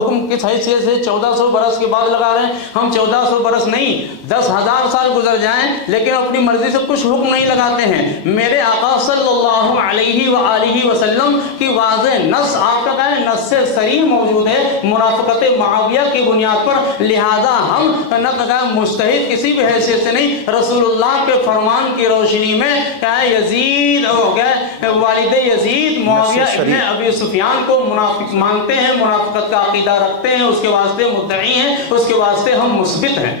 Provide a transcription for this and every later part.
حکم کس حیثیت سے 1400 برس کے بعد لگا رہے ہیں؟ ہم 1400 برس نہیں 10,000 سال گزر جائیں لیکن اپنی مرضی سے کچھ حکم نہیں لگاتے ہیں۔ میرے آقا صلی اللہ علیہ وآلہ وسلم کی واضح نص، آپ کا کہا ہے نص سے صریح موجود ہے منافقت معاویہ کی بنیاد پر، لہذا ہم مجتہد کسی بھی حیثیت سے نہیں، رسول اللہ کے فرمان کی روشنی میں کہا ہے یزید ہو گئے والد یزید معاویہ ابن ابی سفیان کو منافق مانتے ہیں، منافقت کا عقیدہ رکھتے ہیں، اس کے واسطے مدعی ہیں، اس کے واسطے ہم مثبت ہیں۔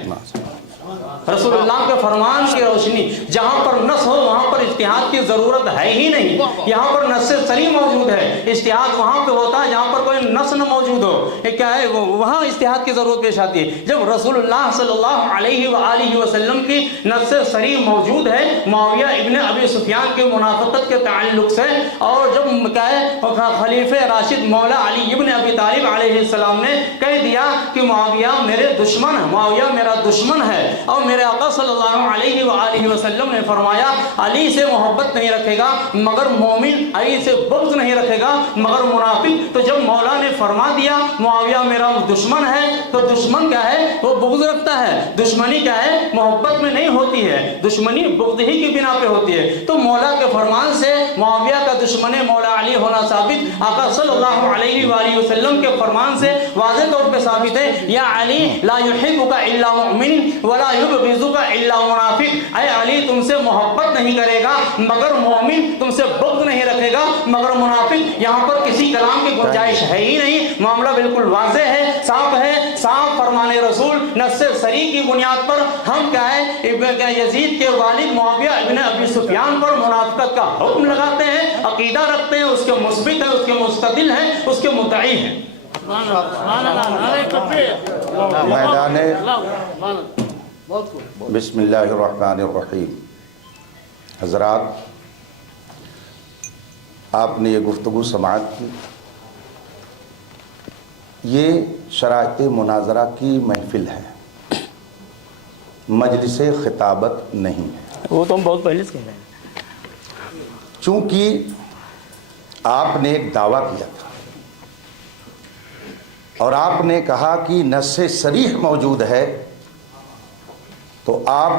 رسول اللہ کے فرمان کی روشنی، جہاں پر نص ہو وہاں پر اجتہاد کی ضرورت ہے ہی نہیں، یہاں پر نص صریح موجود ہے، اجتہاد وہاں پہ ہوتا ہے جہاں پر کوئی نص نہ موجود ہو، یہ کیا ہے وہاں اجتہاد کی ضرورت پیش آتی ہے۔ جب رسول اللہ صلی اللہ علیہ وآلہ وسلم کی نص صریح موجود ہے معاویہ ابن ابی سفیان کے منافقت کے تعلق سے، اور جب کیا ہے خلیفہ راشد مولا علی ابن ابی طالب علیہ السلام نے کہہ دیا کہ معاویہ میرے دشمن ہے، معاویہ میرا دشمن ہے، اور میرے آقا صلی اللہ علیہ وآلہ وسلم نے فرمایا علی سے محبت نہیں رکھے گا مگر مومن، علی سے بغض نہیں رکھے گا مگر منافق۔ تو جب مولا نے فرما دیا معاویہ میرا دشمن ہے، تو دشمن کیا ہے وہ بغض رکھتا ہے، دشمنی کیا ہے محبت میں نہیں ہوتی ہے، دشمنی بغض ہی کی بنا پہ ہوتی ہے۔ تو مولا کے فرمان سے معاویہ کا دشمن مولا علی ہونا ثابت، آقا صلی اللہ علیہ وآلہ وسلم کے فرمان سے واضح طور پہ ثابت ہے۔ یا علی لا یحبک الا مؤمن ولا یبغضک الا منافق، اے علی تم سے محبت نہیں کرے گا مگر مومن، تم سے بغض نہیں رکھے گا مگر منافق۔ یہاں پر کسی کلام کی گنجائش ہے ہی نہیں، معاملہ بالکل واضح ہے، صاف ہے، صاف فرمان رسول نص صریح کی بنیاد پر ہم کیا ہے یزید کے والد معاویہ ابن ابی سفیان پر منافقت کا حکم لگاتے ہیں، عقیدہ رکھتے ہیں، اس کے مثبت ہیں، اس کے مستدل ہیں، اس کے مدعی ہیں۔ میدان بسم اللہ الرحمن الرحیم۔ حضرات، آپ نے یہ گفتگو سماعت کی، یہ شرائط مناظرہ کی محفل ہے، مجلس خطابت نہیں ہے۔ وہ تو ہم بہت پہلے سے کہہ رہے ہیں۔ چونکہ آپ نے ایک دعویٰ کیا تھا اور آپ نے کہا کہ نص صریح موجود ہے، تو آپ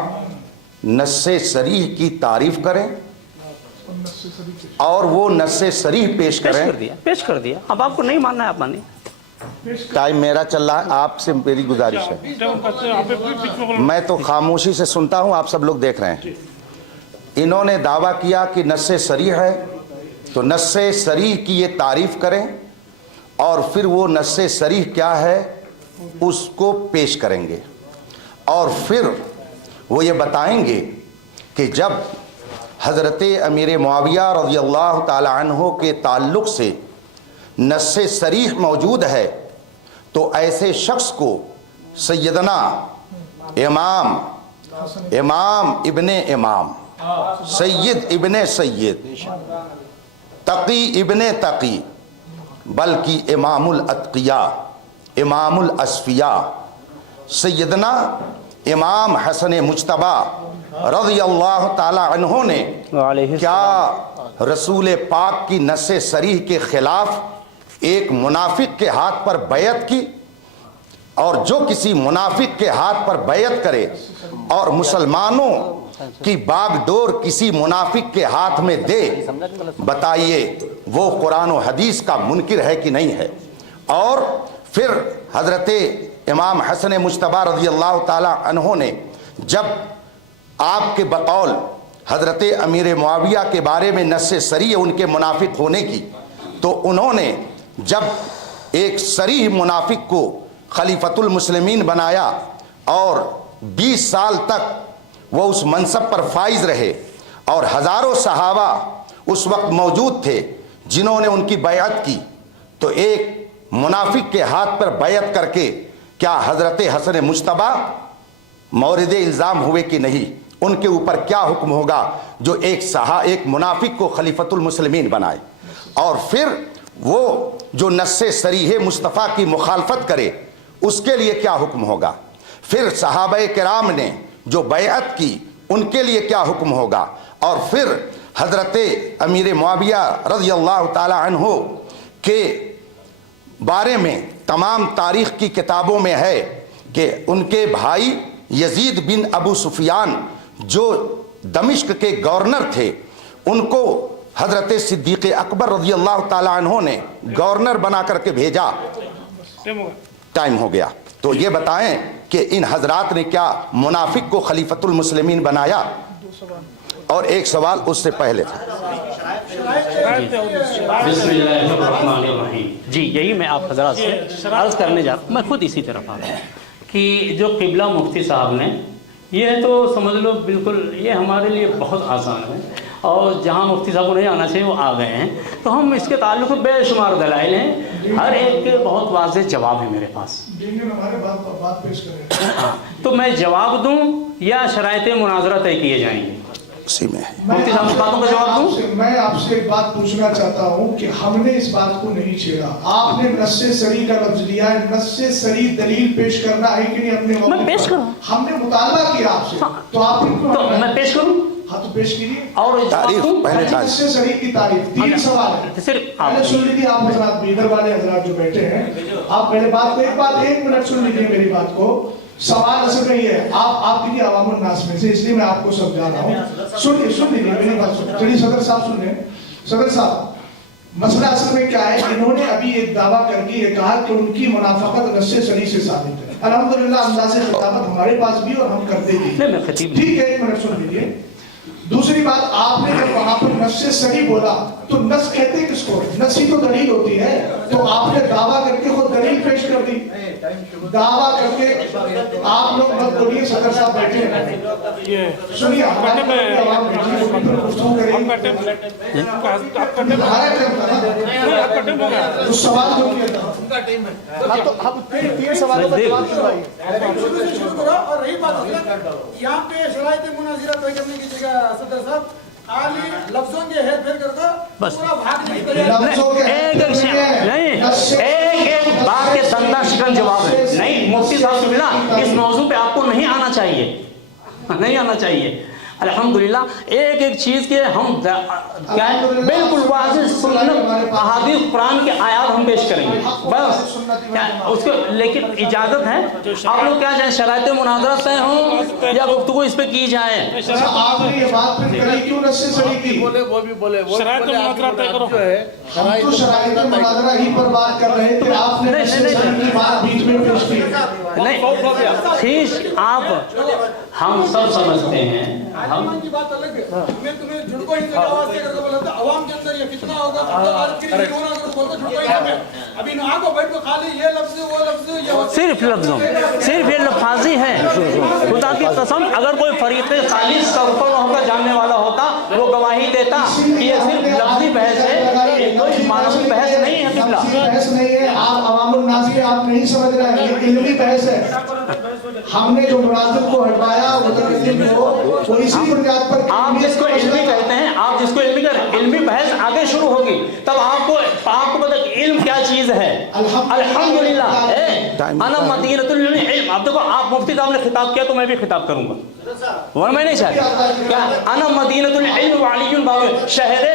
نص صریح کی تعریف کریں اور وہ نص صریح پیش کریں۔ پیش کر دیا، اب آپ کو نہیں ماننا ہے آپ مانیں۔ ٹائم میرا چل رہا ہے، آپ سے میری گزارش ہے، میں تو خاموشی سے سنتا ہوں، آپ سب لوگ دیکھ رہے ہیں۔ انہوں نے دعویٰ کیا کہ نص صریح ہے، تو نص صریح کی یہ تعریف کریں اور پھر وہ نص صریح کیا ہے اس کو پیش کریں گے، اور پھر وہ یہ بتائیں گے کہ جب حضرت امیر معاویہ رضی اللہ تعالی عنہ کے تعلق سے نص صریح موجود ہے، تو ایسے شخص کو سیدنا امام ابن امام، سید ابن سید، تقی ابن تقی، بلکہ امام الاتقیاء، امام الاسفیاء، سیدنا امام حسن مجتبی رضی اللہ تعالی عنہ نے کیا رسول پاک کی نص صریح کے خلاف ایک منافق کے ہاتھ پر بیعت کی؟ اور جو کسی منافق کے ہاتھ پر بیعت کرے اور مسلمانوں کی باغ ڈور کسی منافق کے ہاتھ میں دے، بتائیے وہ قرآن و حدیث کا منکر ہے کہ نہیں ہے؟ اور پھر حضرت امام حسن مجتبی رضی اللہ تعالی عنہ نے جب آپ کے بقول حضرت امیر معاویہ کے بارے میں نص صریح ان کے منافق ہونے کی، تو انہوں نے جب ایک صریح منافق کو خلیفۃ المسلمین بنایا اور 20 سال تک وہ اس منصب پر فائز رہے، اور ہزاروں صحابہ اس وقت موجود تھے جنہوں نے ان کی بیعت کی، تو ایک منافق کے ہاتھ پر بیعت کر کے کیا حضرت حسن مجتبی مورد الزام ہوئے کہ نہیں؟ ان کے اوپر کیا حکم ہوگا جو ایک منافق کو خلیفۃ المسلمین بنائے؟ اور پھر وہ جو نص صریح مصطفیٰ کی مخالفت کرے اس کے لیے کیا حکم ہوگا؟ پھر صحابہ کرام نے جو بیعت کی ان کے لیے کیا حکم ہوگا؟ اور پھر حضرت امیر معاویہ رضی اللہ تعالی عنہ کے بارے میں تمام تاریخ کی کتابوں میں ہے کہ ان کے بھائی یزید بن ابو سفیان جو دمشق کے گورنر تھے، ان کو حضرت صدیق اکبر رضی اللہ تعالیٰ عنہ نے گورنر بنا کر کے بھیجا۔ ٹائم ہو گیا، تو یہ بتائیں کہ ان حضرات نے کیا منافق کو خلیفۃ المسلمین بنایا؟ اور ایک سوال اس سے پہلے تھا۔ بسم اللہ الرحمن الرحیم۔ جی یہی میں آپ حضرات سے عرض کرنے جا رہا ہوں، میں خود اسی طرف آ رہا ہوں کہ جو قبلہ مفتی صاحب نے، یہ تو سمجھ لو بالکل یہ ہمارے لیے بہت آسان ہے، اور جہاں مفتی صاحب کو نہیں آنا چاہیے وہ آ گئے ہیں، تو ہم اس کے تعلق بے شمار دلائل ہیں، ہر ایک کے بہت واضح جواب ہے میرے پاس۔ تو میں جواب دوں یا شرائط مناظرہ طے کیے جائیں گے؟ اسی میں ہے۔ مفتی صاحب باتوں کا جواب دوں؟ میں آپ سے ایک بات پوچھنا چاہتا ہوں کہ ہم نے اس بات کو نہیں چھیڑا، آپ نے نص صریح کا لفظ لیا ہے، نص صریح دلیل پیش کرنا ہے کہ نہیں اپنے موقع پر؟ میں پیش کروں، ہم نے مطالبہ کیا آپ سے، تو آپ تو میں پیش کروں ہاں تو پیش کیجیے۔ اور تعریف پہلے نص صریح کی تعریف، تین سوال ہے، صرف پہلے سن لیجیے آپ حضرات، ادھر والے حضرات جو بیٹھے ہیں، آپ پہلے بات کو ایک منٹ سن لیجیے میری بات کو۔ سوال اصل میں یہ ہے، آپ کی عوام الناس میں سے، اس لیے میں آپ کو سمجھا رہا ہوں، سن لیجیے میری بات سن۔ چلیے صدر صاحب سن لیں۔ صدر صاحب، مسئلہ اصل میں کیا ہے، انہوں نے ابھی ایک دعویٰ کر کے یہ کہا کہ ان کی منافقت نص صریح سے ثابت ہے۔ الحمدللہ انداز خطابت ہمارے پاس بھی اور ہم کرتے بھی۔ ٹھیک ہے، ایک منٹ سن لیجیے۔ دوسری بات، آپ نے جب وہاں پر نص صریح بولا تو نص کہتے کس کو؟ نص ہی تو دلیل ہوتی ہے، تو آپ نے دعویٰ کر کے خود دلیل پیش کر دی، دعویٰ کر کے آپ لوگ مت بولیے، صدر صاحب بیٹھے ہیں، سنیے ہمارے عوام بیٹھی ہوئی پر گفتگو کریں گے، ہمارا ٹائم تھا نا، اس سوال جو کیا تھا ہم تین سوالوں کا جواب دلائیے۔ اور رہی بات یہاں پہ شرائط مناظرہ طے کرنے کی جگہ صدر صاحب خالی لفظوں کے ہیر پھیر کر دو، پورا بھاگ نہیں ایک بات کے دندہ شکن جواب ہے۔ نہیں مفتی صاحب سے ملا، اس موضوع پہ آپ کو نہیں آنا چاہیے، نہیں آنا چاہیے۔ الحمدللہ ایک ایک چیز کے ہم کیا ہے بالکل واضح سنت احادیث قرآن کے آیات ہم پیش کریں گے بس اس کو، لیکن اجازت ہے آپ لوگ کیا چاہیں شرائط مناظرہ طے ہوں یا گفتگو اس پہ کی جائے؟ آپ نے یہ بات پھر کری کیوں نص صریح کی؟ شرائط مناظرہ طے کرو، ہم تو شرائط مناظرہ ہی پر بات کر رہے تھے، آپ نے نص صریح کی بات بیچ میں پیش کی۔ نہیں ٹھیک، آپ ہم سب سمجھتے ہیں، عالمان کی بات الگ ہے، میں تمہیں جھڑکو ہی سے آواز دے کر کے بولا تھا عوام کے اندر یہ کتنا ہوگا، ابھی نہ آگو بیٹھ کو خالی یہ لفظ وہ لفظ یہ صرف لفظوں، صرف یہ لفاظی ہے۔ خدا کی قسم اگر کوئی فریق خالص صرف کا جاننے والا ہوتا وہ گواہی دیتا کہ یہ صرف لفظی بحث ہے، کوئی معنوی بحث نہیں ہے۔ قبلہ بحث نہیں ہے، آپ عوام الناس کے آپ نہیں سمجھ رہے ہیں، یہ علمی بحث ہے۔ ہم نے جو مناظر کو ہٹوایا وہ اسی بنیاد پر، آپ جس کو علمی کہتے ہیں، آپ جس کو علمی کہتے ہیں، علمی بحث آگے شروع ہوگی تب آپ کو پتہ علم کیا چیز ہے۔ الحمدللہ انا مدینۃ العلم۔ اب دیکھو آپ مفتی صاحب نے خطاب کیا تو میں بھی خطاب کروں گا، ورنہ میں نہیں چاہتا کیا انا مدینۃ العلم وعلی باب شہر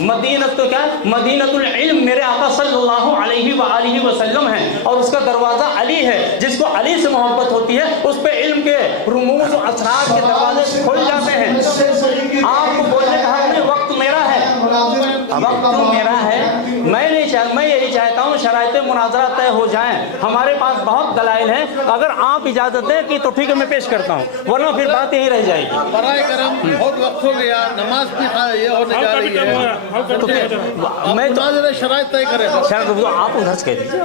مدینۃ، تو کیا مدینۃ العلم میرے آقا صلی اللہ علیہ وآلہ وسلم ہے، اور اس کا دروازہ علی ہے، جس کو علی سے محبت ہوتی ہے اس پہ علم کے رموز و اسرار کے دروازے کھل جاتے ہیں۔ آپ کو بولنے کا حق نہیں، وقت میرا ہے، وقت میرا ہے، میں یہی چاہتا ہوں شرائط مناظرہ طے ہو جائیں۔ ہمارے پاس بہت دلائل ہیں، اگر آپ اجازت دیں کہ تو ٹھیک ہے میں پیش کرتا ہوں، ورنہ پھر بات یہی رہ جائے گی۔ برائے کرم بہت وقت ہو گیا، نماز بھی یہ ہونے جا رہی ہے، میں مناظرہ شرائط طے کریں۔ آپ ادھر سے کہہ دیجیے،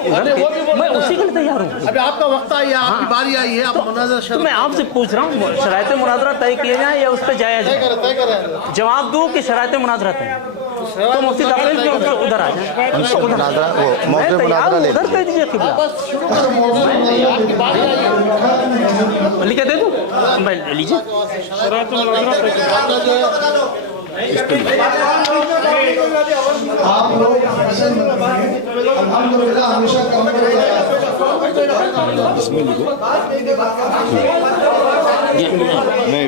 میں اسی کے لیے تیار ہوں۔ ابھی آپ کا وقت آئی ہے، آپ کی باری آئی ہے، آپ مناظرہ تو میں آپ سے پوچھ رہا ہوں شرائط مناظرہ طے کیے جائیں یا اس پہ جائز ہے؟ طے کریں۔ جواب دوں کہ شرائط مناظرہ طے، تو مفتی صاحب ادھر آ جائیں، مناظرہ وہ موضوع مناظرہ لے ادھر کہہ دیجیے قبلہ، لکھے دے دوں میں لیجیے۔ آپ لوگ الحمدللہ ہمیشہ کام کرے نہیں